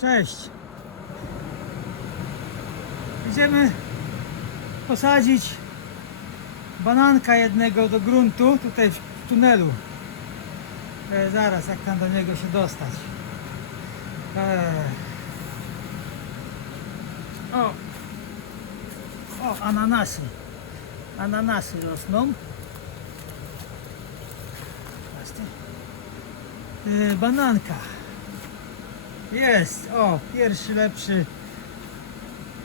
Cześć. Idziemy posadzić bananka jednego do gruntu, tutaj w tunelu. E, zaraz, jak tam do niego się dostać. E. O! O, ananasy. Ananasy rosną. E, bananka. Jest, o, pierwszy lepszy.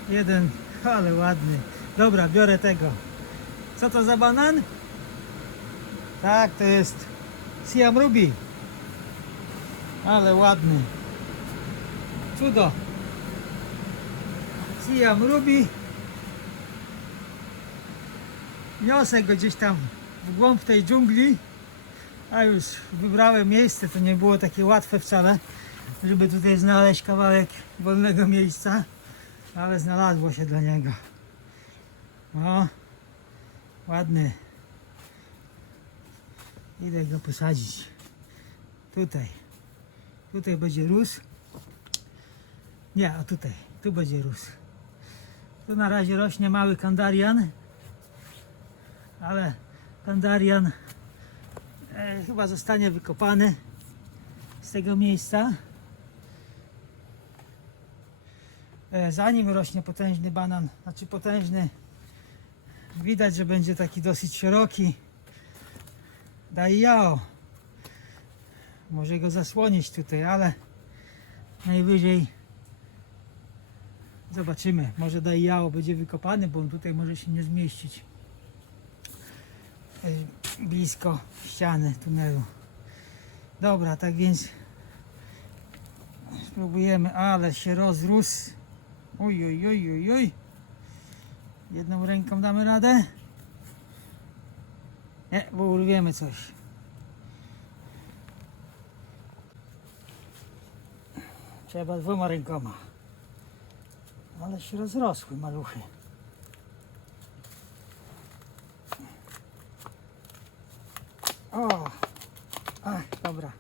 Jeden, ale ładny. Dobra, biorę tego. Co to za banan? Tak, to jest Siam Ruby. Ale ładny. Cudo. Siam Ruby. Niosę go gdzieś tam w głąb tej dżungli. A już wybrałem miejsce, to nie było takie łatwe wcale, żeby tutaj znaleźć kawałek wolnego miejsca, ale znalazło się dla niego. O, ładny. Idę go posadzić. Tutaj. Tutaj będzie rósł. Nie, a tutaj. Tu będzie rósł. Tu na razie rośnie mały kandarian, ale kandarian e, chyba zostanie wykopany z tego miejsca. E, zanim rośnie potężny banan, znaczy potężny, widać, że będzie taki dosyć szeroki. Daj jao. Może go zasłonić tutaj, ale najwyżej zobaczymy. Może daj jao będzie wykopany, bo on tutaj może się nie zmieścić e, blisko ściany tunelu. Dobra, tak więc spróbujemy, ale się rozrósł. Oj, oj, oj, oj, oj. Jedną ręką damy radę. Nie, bo urwiemy coś. Trzeba dwoma rękoma. Ale się rozrosły maluchy. O! Ach, dobra.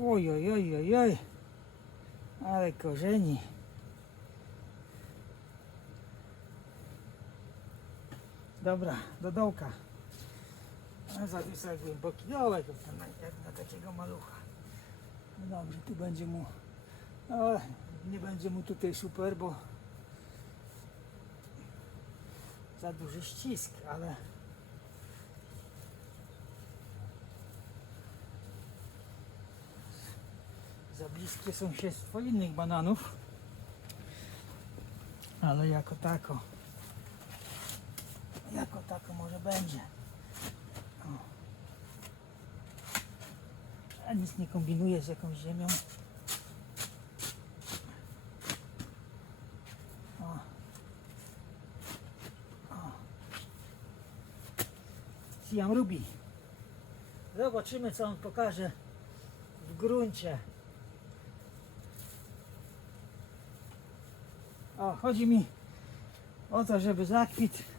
Oj, oj, oj, oj, oj. Ale korzeni. Dobra, do dołka. A Zawisał głęboki dołek jak na, takiego malucha. No dobrze, tu będzie mu... No, nie będzie mu tutaj super, bo za duży ścisk, ale za bliskie sąsiedztwo innych bananów. Ale jako tako. Tako może będzie. O. Nic nie kombinuję z jakąś ziemią. O. O. Siam Ruby. Zobaczymy co on pokaże w gruncie. O, chodzi mi o to, żeby zakwit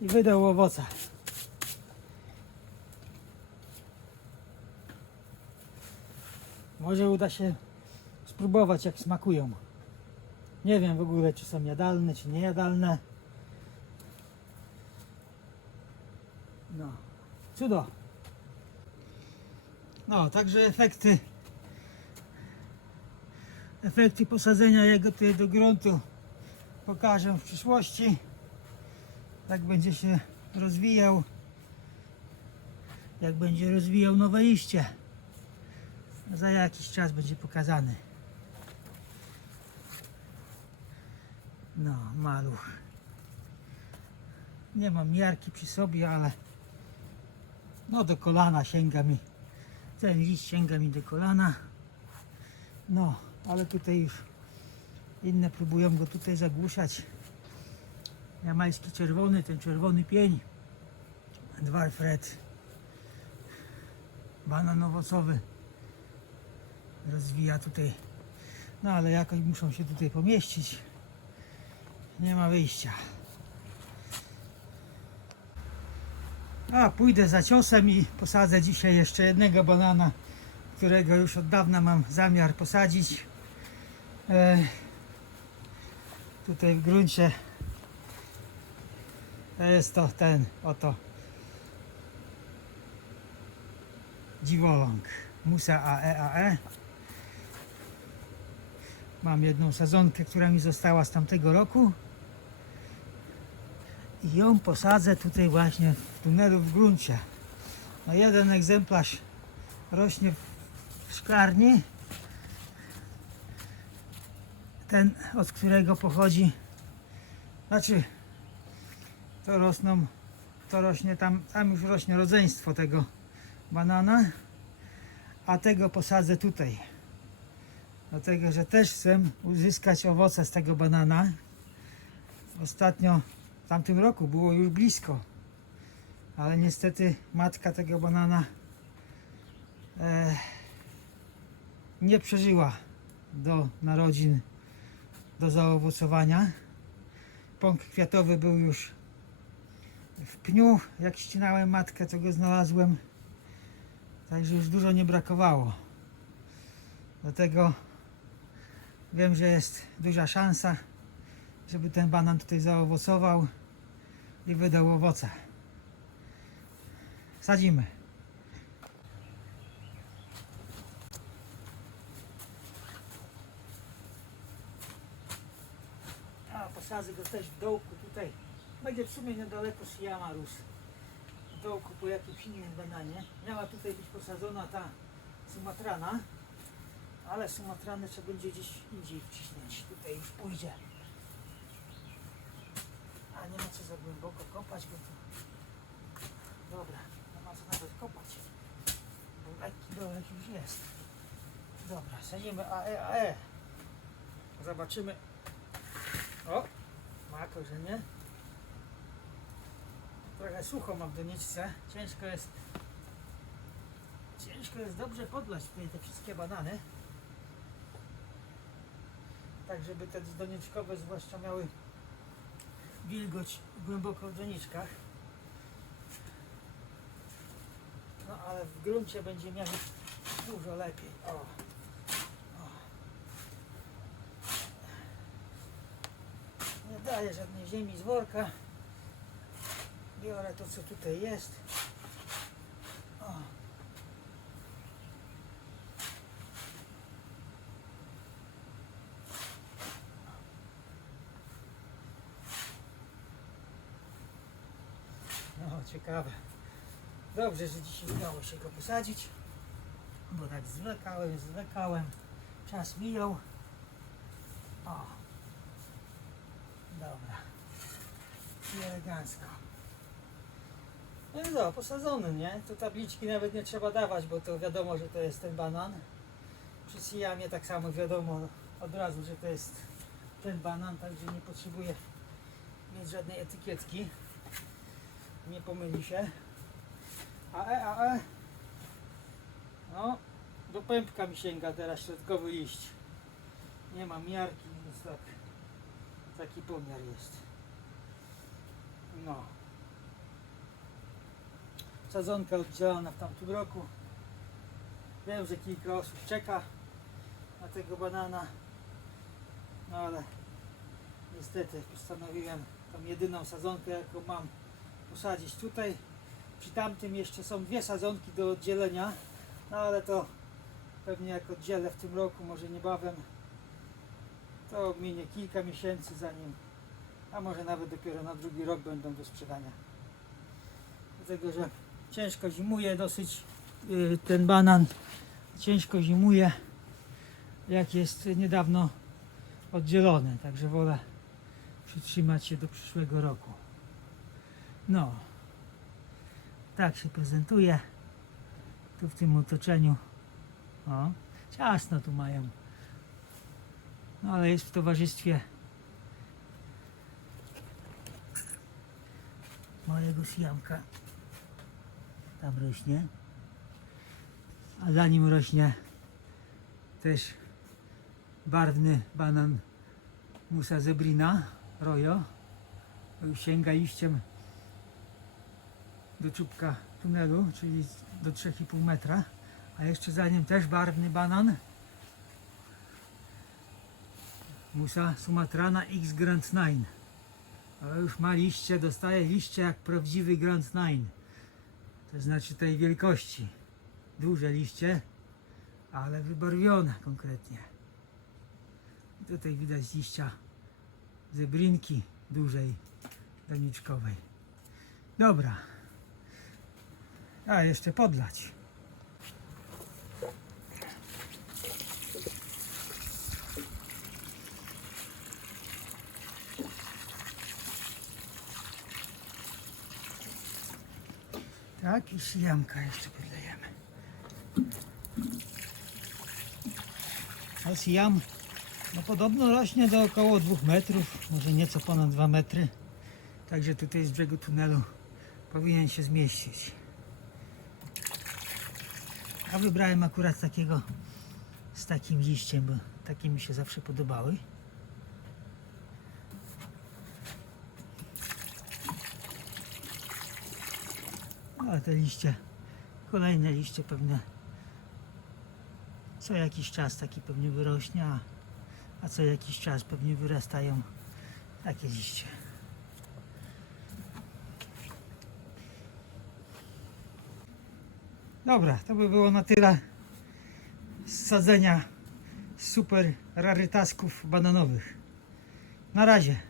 i wydał owoce. Może uda się spróbować jak smakują. Nie wiem w ogóle czy są jadalne, czy niejadalne. No, cudo. No, także efekty efekty posadzenia jego tutaj do gruntu pokażę w przyszłości jak będzie się rozwijał jak będzie rozwijał nowe liście za jakiś czas będzie pokazany. No maluch nie mam miarki przy sobie ale no do kolana sięga mi. Ten liść sięga mi do kolana. No ale tutaj już inne próbują go tutaj zagłuszać. Jamański czerwony, ten czerwony pień, Dwarfred, banan owocowy rozwija tutaj. No ale jakoś muszą się tutaj pomieścić. Nie ma wyjścia. A pójdę za ciosem i posadzę dzisiaj jeszcze jednego banana, którego już od dawna mam zamiar posadzić E, tutaj w gruncie jest to ten oto dziwoląg Musa AE AE. Mam jedną sezonkę, która mi została z tamtego roku. I ją posadzę tutaj właśnie w tunelu w gruncie. No jeden egzemplarz rośnie w szklarni. Ten, od którego pochodzi, znaczy to rosną, to rośnie tam, tam już rośnie rodzeństwo tego banana, a tego posadzę tutaj. Dlatego, że też chcę uzyskać owoce z tego banana. Ostatnio w tamtym roku było już blisko, ale niestety matka tego banana e, nie przeżyła do narodzin, do zaowocowania. Pąk kwiatowy był już w pniu. Jak ścinałem matkę, to go znalazłem. Także już dużo nie brakowało. Dlatego wiem, że jest duża szansa, żeby ten banan tutaj zaowocował i wydał owoce. Sadzimy. A posadzę go też w dołku tutaj. Będzie w sumie niedaleko Siyama Rus. W dołku po jakimś innym bananie. Miała tutaj być posadzona ta sumatrana, ale sumatrany trzeba będzie gdzieś indziej wcisnąć. Tutaj już pójdzie. A nie ma co za głęboko kopać, bo to... Dobra, nie ma co nawet kopać. Bo lekki dołek już jest. Dobra, sadzimy AE, AE. Zobaczymy. O, ma korzenie. Trochę sucho mam w doniczce. Ciężko jest ciężko jest dobrze podlać tutaj te wszystkie banany. Tak żeby te doniczkowe zwłaszcza miały wilgoć głęboko w doniczkach. No ale w gruncie będzie miał dużo lepiej. O. o. Nie daję żadnej ziemi z worka. Biorę to co tutaj jest. O. No, ciekawe. Dobrze, że dzisiaj udało się go posadzić, bo tak zwlekałem, zwlekałem. Czas mijał. O. Dobra. I elegancko. No i no, posadzony, nie? Tu tabliczki nawet nie trzeba dawać, bo to wiadomo, że to jest ten banan. Przy Siamie tak samo wiadomo od razu, że to jest ten banan, także nie potrzebuję mieć żadnej etykietki. Nie pomyli się. A e, a e. No, do pępka mi sięga teraz środkowy liść. Nie ma miarki, więc tak. Taki pomiar jest. No. Sadzonka oddzielana w tamtym roku. Wiem, że kilka osób czeka na tego banana. No ale niestety postanowiłem tą jedyną sadzonkę, jaką mam posadzić tutaj. Przy tamtym jeszcze są dwie sadzonki do oddzielenia, no ale to pewnie jak oddzielę w tym roku, może niebawem, to minie kilka miesięcy zanim, a może nawet dopiero na drugi rok będą do sprzedania. Dlatego, że ciężko zimuje dosyć yy, ten banan, ciężko zimuje jak jest niedawno oddzielony, także wolę przytrzymać się do przyszłego roku. No, tak się prezentuje. Tu w tym otoczeniu. O, ciasno tu mają. No ale jest w towarzystwie mojego siamka. Tam rośnie. A za nim rośnie też barwny banan Musa zebrina, rojo. Sięga liściem do czubka tunelu, czyli do 3,5 metra. A jeszcze za nim też barwny banan. Musa Sumatrana X Grand 9. Ale już ma liście, dostaje liście jak prawdziwy Grand 9. To znaczy tej wielkości. Duże liście, ale wybarwione konkretnie. Tutaj widać liścia zebrinki dużej, doniczkowej. Dobra. A jeszcze podlać. Tak, i sijamka jeszcze podlejemy. A sijam no podobno rośnie do około 2 metrów, może nieco ponad 2 metry. Także tutaj z brzegu tunelu powinien się zmieścić. A wybrałem akurat takiego z takim liściem, bo takie mi się zawsze podobały. Ale te liście, kolejne liście pewnie co jakiś czas taki pewnie wyrośnie, a, a co jakiś czas pewnie wyrastają takie liście. Dobra, to by było na tyle z sadzenia super rarytasków bananowych. Na razie.